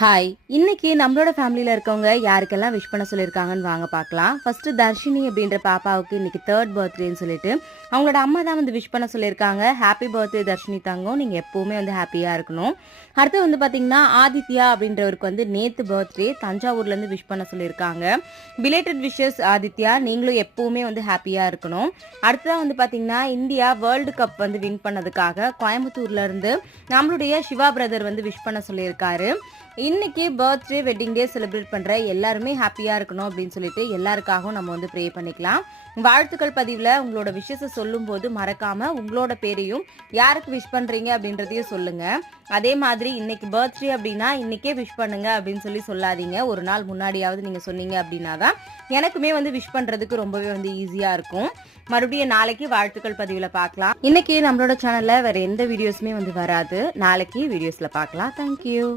Hi, இன்னைக்கு நம்மளோட ஃபேமிலியில இருக்கவங்க யாருக்கெல்லாம் விஷ் பண்ண சொல்லியிருக்காங்கன்னு வாங்க பார்க்கலாம். ஃபர்ஸ்ட் தர்ஷினி அப்படின்ற பாப்பாவுக்கு இன்னைக்கு 3rd பர்த்டேன்னு சொல்லிட்டு அவங்களோட அம்மா தான் வந்து விஷ் பண்ண சொல்லியிருக்காங்க. ஹாப்பி பர்த்டே தர்ஷினி தங்கம், நீங்க எப்பவுமே வந்து ஹாப்பியா இருக்கணும். அடுத்து வந்து பாத்தீங்கன்னா ஆதித்யா அப்படின்றவருக்கு வந்து நேத்து பர்த்டே, தஞ்சாவூர்ல இருந்து விஷ் பண்ண சொல்லியிருக்காங்க. பிலேட்டட் விஷஸ் ஆதித்யா, நீங்களும் எப்பவுமே வந்து ஹாப்பியா இருக்கணும். அடுத்ததான் வந்து பாத்தீங்கன்னா இந்தியா வேர்ல்டு கப் வந்து வின் பண்ணதுக்காக கோயம்புத்தூர்ல இருந்து நம்மளுடைய சிவா பிரதர் வந்து விஷ் பண்ண சொல்லியிருக்காரு. இன்னைக்கு பர்த்டே வெட்டிங் டே செலிப்ரேட் பண்ற எல்லாருமே ஹாப்பியா இருக்கணும் அப்படின்னு சொல்லிட்டு எல்லாருக்காகவும் நம்ம வந்து ப்ரே பண்ணிக்கலாம். வாழ்த்துக்கள் பதிவுல உங்களோட விஷயத்தை சொல்லும் போது மறக்காம உங்களோட பேரையும் யாருக்கு விஷ் பண்றீங்க அப்படின்றதையும் சொல்லுங்க. அதே மாதிரி இன்னைக்கு பர்த்டே அப்படின்னா இன்னைக்கே விஷ் பண்ணுங்க அப்படின்னு சொல்லி சொல்லாதீங்க. ஒரு நாள் முன்னாடியாவது நீங்க சொன்னீங்க அப்படின்னா தான் எனக்குமே வந்து விஷ் பண்றதுக்கு ரொம்பவே வந்து ஈஸியா இருக்கும். மறுபடியும் நாளைக்கு வாழ்த்துக்கள் பதிவுல பார்க்கலாம். இன்னைக்கு நம்மளோட சேனல்ல வேற எந்த வீடியோஸுமே வந்து வராது. நாளைக்கு வீடியோஸ்ல பார்க்கலாம். தேங்க்யூ.